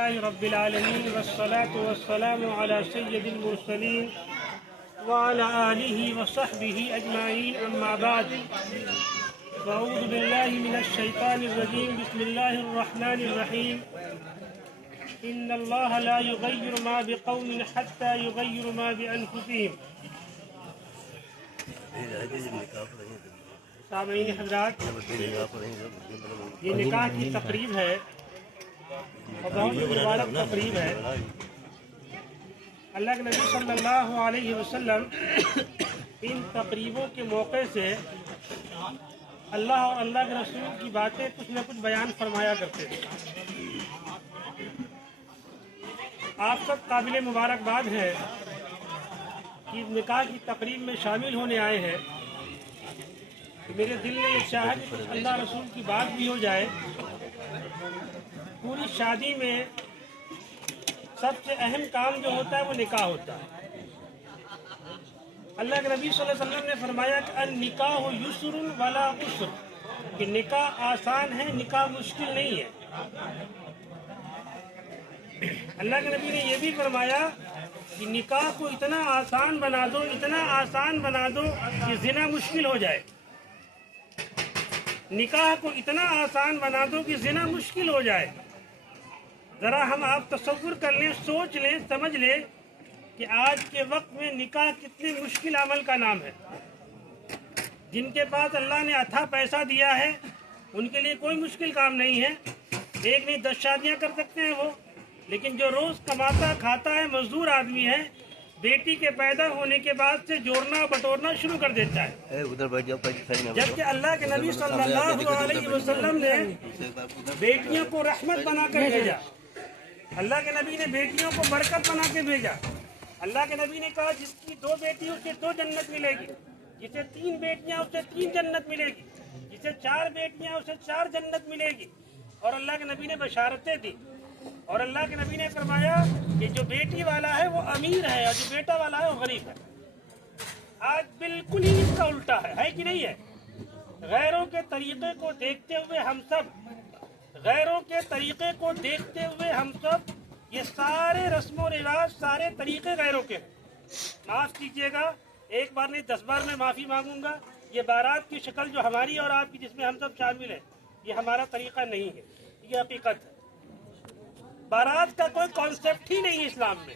لله رب العالمين والصلاة والسلام على سيد المرسلين وعلى آله وصحبه أجمعين أما بعد فأعوذ بالله من الشيطان الرجيم بسم الله الرحمن الرحيم إن الله لا يغير ما بقوم حتى يغيروا ما بأنفسهم. سامعین حضرات، یہ نکاح کی تقریب ہے اور بہت مبارک تقریب ہے. اللہ کے نبی صلی اللہ علیہ وسلم ان تقریبوں کے موقع سے اللہ اور اللہ کے رسول کی باتیں کچھ نہ کچھ بیان فرمایا کرتے تھے. آپ سب قابل مبارکباد ہے کہ نکاح کی تقریب میں شامل ہونے آئے ہیں. میرے دل نے یہ چاہا کہ کچھ اللہ رسول کی بات بھی ہو جائے. پوری شادی میں سب سے اہم کام جو ہوتا ہے وہ نکاح ہوتا ہے. اللہ کے نبی صلی اللہ علیہ وسلم نے فرمایا کہ النکاح یسر ولا عسر، کہ نکاح آسان ہے، نکاح مشکل نہیں ہے. اللہ کے نبی نے یہ بھی فرمایا کہ نکاح کو اتنا آسان بنا دو، اتنا آسان بنا دو کہ زنا مشکل ہو جائے. نکاح کو اتنا آسان بنا دو کہ زنا مشکل ہو جائے. ذرا ہم آپ تصور کر لیں، سوچ لیں، سمجھ لیں کہ آج کے وقت میں نکاح کتنے مشکل عمل کا نام ہے. جن کے پاس اللہ نے اتھا پیسہ دیا ہے ان کے لیے کوئی مشکل کام نہیں ہے. ایک نہیں 10 شادیاں کر سکتے ہیں وہ. لیکن جو روز کماتا کھاتا ہے، مزدور آدمی ہے، بیٹی کے پیدا ہونے کے بعد سے جوڑنا بٹورنا شروع کر دیتا ہے. جبکہ اللہ کے نبی صلی اللہ علیہ وسلم نے بیٹیوں کو رحمت بنا کر بھیجا. اللہ کے نبی نے بیٹیوں کو برکت بنا کے بھیجا. اللہ کے نبی نے کہا جس کی 2 بیٹی اسے 2 جنت ملے گی، جسے 3 بیٹیاں اسے 3 جنت ملے گی، جسے 4 بیٹیاں اسے 4 جنت ملے گی. اور اللہ کے نبی نے بشارتیں دی. اور اللہ کے نبی نے فرمایا کہ جو بیٹی والا ہے وہ امیر ہے اور جو بیٹا والا ہے وہ غریب ہے. آج بالکل ہی اس کا الٹا ہے کہ نہیں ہے؟ غیروں کے طریقے کو دیکھتے ہوئے ہم سب یہ سارے رسم و رواج، سارے طریقے غیروں کے ہیں. معاف کیجیے گا، ایک بار نہیں 10 بار میں معافی مانگوں گا. یہ بارات کی شکل جو ہماری اور آپ کی جس میں ہم سب شامل ہیں، یہ ہمارا طریقہ نہیں ہے، یہ حقیقت ہے. بارات کا کوئی کانسیپٹ ہی نہیں اسلام میں.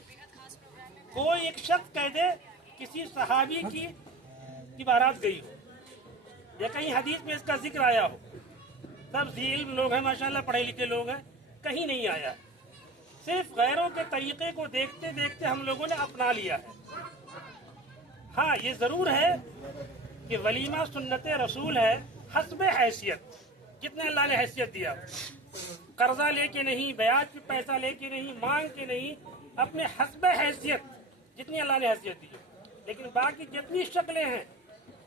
کوئی ایک شخص کہہ دے کسی صحابی کی بارات گئی ہو یا کہیں حدیث میں اس کا ذکر آیا ہو. سب ذی علم لوگ ہیں، ماشاءاللہ پڑھے لکھے لوگ ہیں، کہیں نہیں آیا. صرف غیروں کے طریقے کو دیکھتے دیکھتے ہم لوگوں نے اپنا لیا ہے. ہاں یہ ضرور ہے کہ ولیمہ سنت رسول ہے حسب حیثیت. جتنے اللہ نے حیثیت دیا، قرضہ لے کے نہیں، بیعت پہ پیسہ لے کے نہیں، مانگ کے نہیں، اپنے حسب حیثیت جتنی اللہ نے حیثیت دی. لیکن باقی جتنی شکلیں ہیں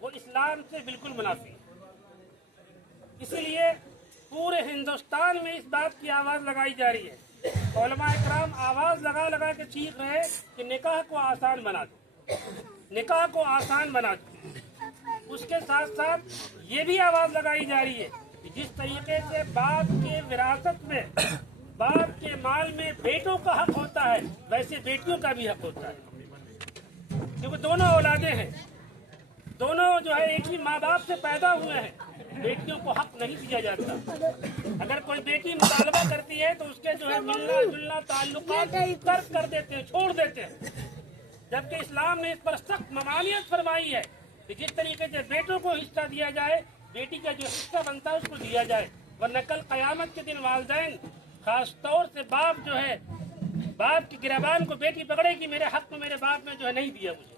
وہ اسلام سے بالکل منافی ہیں. اسی لیے پورے ہندوستان میں اس بات کی آواز لگائی جا رہی ہے. علماء اکرام آواز لگا لگا کے چیخ رہے کہ نکاح کو آسان بنا دو، نکاح کو آسان بنا دو. اس کے ساتھ ساتھ یہ بھی آواز لگائی جا رہی ہے کہ جس طریقے سے باپ کے وراثت میں، باپ کے مال میں بیٹوں کا حق ہوتا ہے، ویسے بیٹیوں کا بھی حق ہوتا ہے. کیونکہ دونوں اولادیں ہیں، دونوں جو ہے ایک ہی ماں باپ سے پیدا ہوئے ہیں. بیٹیوں کو حق نہیں دیا جاتا. اگر کوئی بیٹی مطالبہ کرتی ہے تو اس کے جو ہے ملنا جلنا تعلقات ترک کر دیتے ہیں، چھوڑ دیتے ہیں. جبکہ اسلام نے اس پر سخت ممانعت فرمائی ہے کہ جس طریقے سے بیٹوں کو حصہ دیا جائے، بیٹی کا جو حصہ بنتا ہے اس کو دیا جائے. ورنہ کل قیامت کے دن والدین، خاص طور سے باپ جو ہے، باپ کی گریبان کو بیٹی پکڑے گی، میرے حق میں میرے باپ نے جو ہے نہیں دیا مجھے.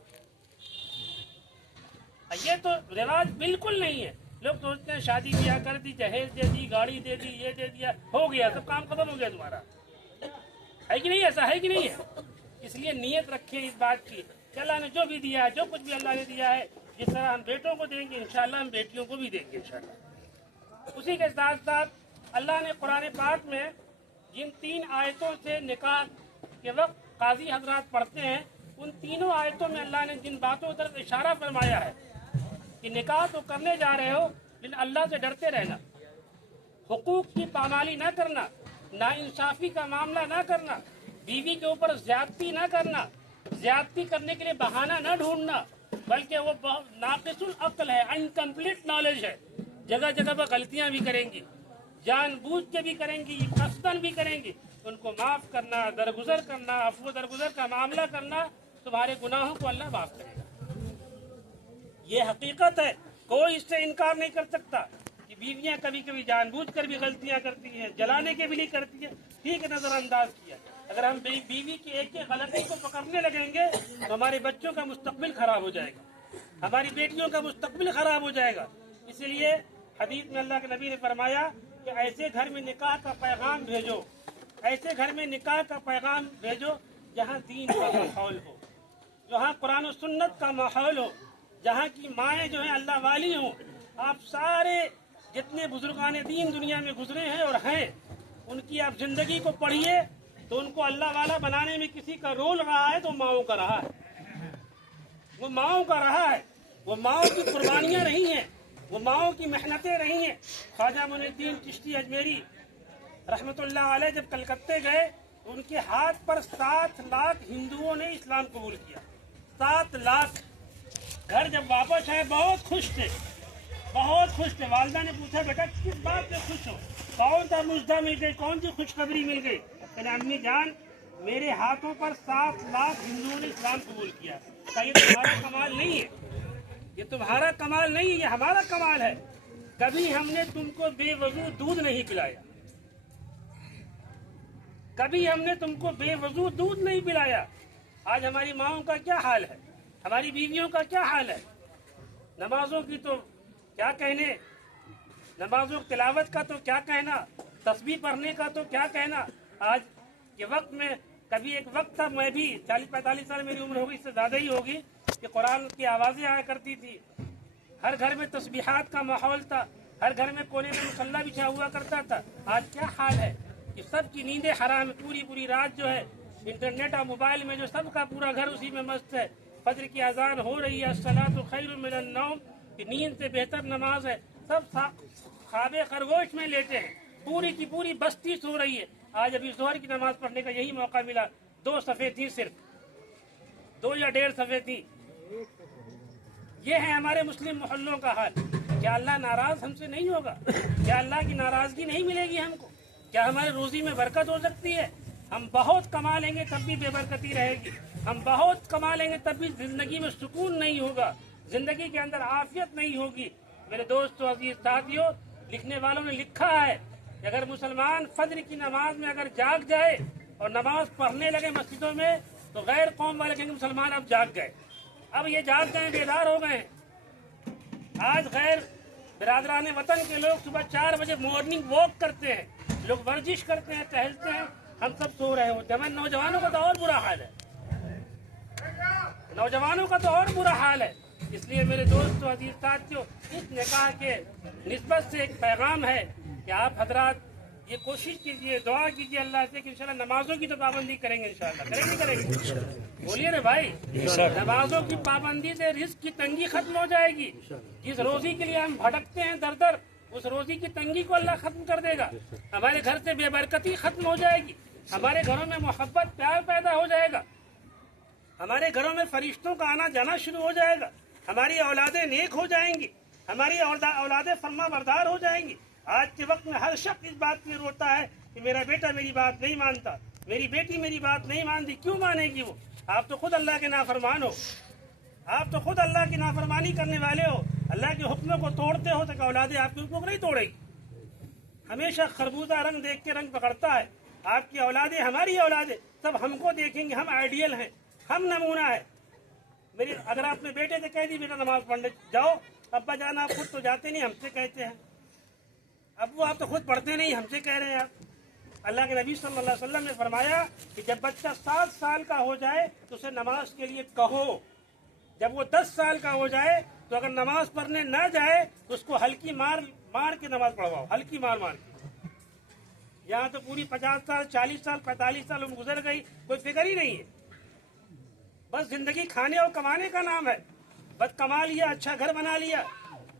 یہ تو رواج بالکل نہیں ہے. لوگ سوچتے ہیں شادی کیا کر دی، جہیز دے دی، گاڑی دے دی، یہ دے دیا، ہو گیا، سب کام ختم ہو گیا تمہارا. ہے کہ نہیں؟ ایسا ہے کہ نہیں ہے؟ اس لیے نیت رکھیں اس بات کی کہ اللہ نے جو بھی دیا ہے، جو کچھ بھی اللہ نے دیا ہے، جس طرح ہم بیٹوں کو دیں گے انشاءاللہ ہم بیٹیوں کو بھی دیں گے انشاءاللہ. اسی کے ساتھ ساتھ اللہ نے قرآن پاک میں جن 3 آیتوں سے نکاح کے وقت قاضی حضرات پڑھتے ہیں، ان تینوں آیتوں میں اللہ نے جن باتوں طرف اشارہ فرمایا ہے کہ نکاح تو کرنے جا رہے ہو لیکن اللہ سے ڈرتے رہنا، حقوق کی پامالی نہ کرنا، नाइंसाफी का मामला ना करना, बीवी के ऊपर ज्यादती ना करना, ज्यादती करने के लिए बहाना ना ढूंढना, बल्कि वो बहुत नाकिसुल अक्ल है, अनकम्प्लीट नॉलेज है, जगह जगह पर गलतियां भी करेंगी, जानबूझ के भी करेंगी, कसदन भी करेंगी, उनको माफ करना, दरगुजर करना, अफू दरगुजर का मामला करना, तुम्हारे गुनाहों को अल्लाह माफ करेगा। ये हकीकत है, कोई इससे इनकार नहीं कर सकता कि बीवियां कभी कभी जानबूझकर भी गलतियां करती हैं, जलाने के भी लिए करती है, ठीक है, नजरअंदाज किया। अगर हम बीवी की एक एक गलती को पकड़ने लगेंगे तो हमारे बच्चों का मुस्तकबिल खराब हो जाएगा, हमारी बेटियों का मुस्तकबिल खराब हो जाएगा। इसलिए हदीस में अल्लाह के नबी ने फरमाया कि ऐसे घर में निकाह का पैगाम भेजो, ऐसे घर में निकाह का पैगाम भेजो जहाँ दीन का माहौल हो, जहाँ कुरान और सुन्नत का माहौल हो, जहाँ की माएँ जो है अल्लाह वाली हों। आप सारे जितने बुजुर्गान दीन दुनिया में गुजरे हैं और हैं, उनकी आप जिंदगी को पढ़िए तो उनको अल्लाह वाला बनाने में किसी का रोल रहा है तो माओं का रहा है, वो माओं का रहा है, वो माओं की कुर्बानियां रही हैं, वो माओं की मेहनतें रही हैं। ख्वाजा मुइनुद्दीन चिश्ती अजमेरी रहमतुल्लाह अलैह जब कलकत्ते गए, उनके हाथ पर 7 लाख हिंदुओं ने इस्लाम कबूल किया, 7 लाख। घर जब वापस आए बहुत खुश थे, बहुत खुश थे। वालिदा ने पूछा, बेटा किस बात से खुश हो, कौन सा मुजदा मिल गई, कौन सी खुशखबरी मिल गई? कहने अम्मी जान, मेरे हाथों पर 7 लाख हिंदुओं ने इस्लाम कबूल किया। क्या ये तुम्हारा कमाल नहीं है? ये तुम्हारा कमाल नहीं है, ये हमारा कमाल है। कभी हमने तुमको बेवजू दूध नहीं पिलाया, कभी हमने तुमको बेवजू दूध नहीं पिलाया। आज हमारी माओं का क्या हाल है, हमारी बीवियों का क्या हाल है। नमाजों की तो क्या कहने, नमाजों की तिलावत का तो क्या कहना, तस्बीह पढ़ने का तो क्या कहना। आज के वक्त में, कभी एक वक्त था, मैं भी 40-45 साल मेरी उम्र होगी, इससे ज़्यादा ही होगी, कि कुरान की आवाज़ें आया करती थी, हर घर में तस्बीहात का माहौल था, हर घर में कोने में मुसल्ला बिछा हुआ करता था। आज क्या हाल है कि सबकी नींदें हराम है, पूरी पूरी रात जो है इंटरनेट और मोबाइल में जो सबका पूरा घर उसी में मस्त है। फजर की अजान हो रही है, अस्सलातु खैरुम मिनन नौम, कि नींद से बेहतर नमाज है। सब ख्वाबे खरगोश में लेटे हैं, पूरी की पूरी बस्ती सो रही है। आज अभी जोहर की नमाज पढ़ने का यही मौका मिला, 2 सफ़े थी, सिर्फ 2 या 1.5 सफ़े थी। ये है हमारे मुस्लिम मोहल्लों का हाल। क्या अल्लाह नाराज हमसे नहीं होगा? क्या अल्लाह की नाराजगी नहीं मिलेगी हमको? क्या हमारे रोजी में बरकत हो सकती है? हम बहुत कमा लेंगे तब भी बेबरकती रहेगी, हम बहुत कमा लेंगे तब भी जिंदगी में सुकून नहीं होगा, जिंदगी के अंदर आफियत नहीं होगी। मेरे दोस्तों, अजीज साथियों, लिखने वालों ने लिखा है कि अगर मुसलमान फजर की नमाज में अगर जाग जाए और नमाज पढ़ने लगे मस्जिदों में, तो गैर कौम वाले कहेंगे मुसलमान अब जाग गए, अब ये जाग गए, बेदार हो गए। आज गैर बिरादरान वतन के लोग सुबह 4 बजे मॉर्निंग वॉक करते हैं, लोग वर्जिश करते हैं, टहलते हैं, हम सब सो रहे होते हैं। नौजवानों का तो और बुरा हाल है, नौजवानों का तो और बुरा हाल है। इसलिए मेरे दोस्तों, अजीज साथियों, इस निकाह के निस्बत से एक पैगाम है कि आप हजरात ये कोशिश कीजिए, दुआ कीजिए अल्लाह से कि इंशाल्लाह नमाजों की तो पाबंदी करेंगे, इंशाल्लाह करेंगे। बोलिए रे भाई, नमाजों की पाबंदी से रिस्क की तंगी खत्म हो जाएगी। जिस रोजी के लिए हम भटकते हैं दर दर, उस रोजी की तंगी को अल्लाह खत्म कर देगा। हमारे घर से बेबरकती खत्म हो जाएगी, हमारे घरों में मोहब्बत प्यार पैदा हो जाएगा, हमारे घरों में फरिश्तों का आना जाना शुरू हो जाएगा, हमारी औलादें नेक हो जाएंगी, हमारी औलादें फर्मा बरदार हो जाएंगी। आज के वक्त में हर शख्स इस बात में रोता है कि मेरा बेटा मेरी बात नहीं मानता, मेरी बेटी मेरी बात नहीं मानती। क्यों मानेगी वो? आप तो खुद अल्लाह के नाफरमान हो, आप तो खुद अल्लाह की नाफरमानी करने वाले हो, अल्लाह के हुक्मों को तोड़ते हो, तो औलादें आपके हुक्मों को नहीं तोड़ेगी। हमेशा खरबूजा रंग देख के रंग पकड़ता है। आपकी औलादें, हमारी औलादें सब हमको देखेंगे, हम आइडियल हैं, हम नमूना है। मेरी अगर आपने बेटे से कह दी बेटा नमाज पढ़ने जाओ, अब्बा जान आप खुद तो जाते नहीं, हमसे कहते हैं। अब्बू आप तो खुद पढ़ते नहीं, हमसे कह रहे हैं आप। अल्लाह के नबी सल्लल्लाहु अलैहि वसल्लम ने फरमाया कि जब बच्चा 7 साल का हो जाए तो उसे नमाज के लिए कहो, जब वो 10 साल का हो जाए तो अगर नमाज पढ़ने ना जाए तो उसको हल्की मार मार के नमाज पढ़वाओ, हल्की मार मार के। यहाँ तो पूरी 50 साल 40 साल 45 साल उम्र गुजर गई, कोई फिक्र ही नहीं है। बस जिंदगी खाने और कमाने का नाम है, बस कमा लिया, अच्छा घर बना लिया।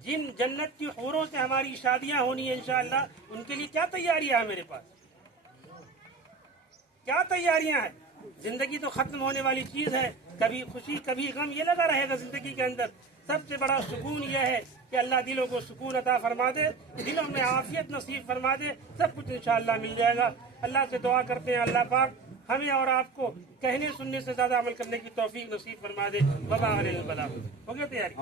जिन जन्नत की हूरों से हमारी शादियां होनी है इंशाअल्लाह, उनके लिए क्या तैयारी है मेरे पास? کیا تیاریاں ہیں؟ زندگی تو ختم ہونے والی چیز ہے، کبھی خوشی کبھی غم یہ لگا رہے گا زندگی کے اندر. سب سے بڑا سکون یہ ہے کہ اللہ دلوں کو سکون عطا فرما دے، دلوں میں عافیت نصیب فرما دے، سب کچھ انشاءاللہ مل جائے گا. اللہ سے دعا کرتے ہیں اللہ پاک ہمیں اور آپ کو کہنے سننے سے زیادہ عمل کرنے کی توفیق نصیب فرما دے. وبا علیہ البلاغ. ہو گیا تیاری؟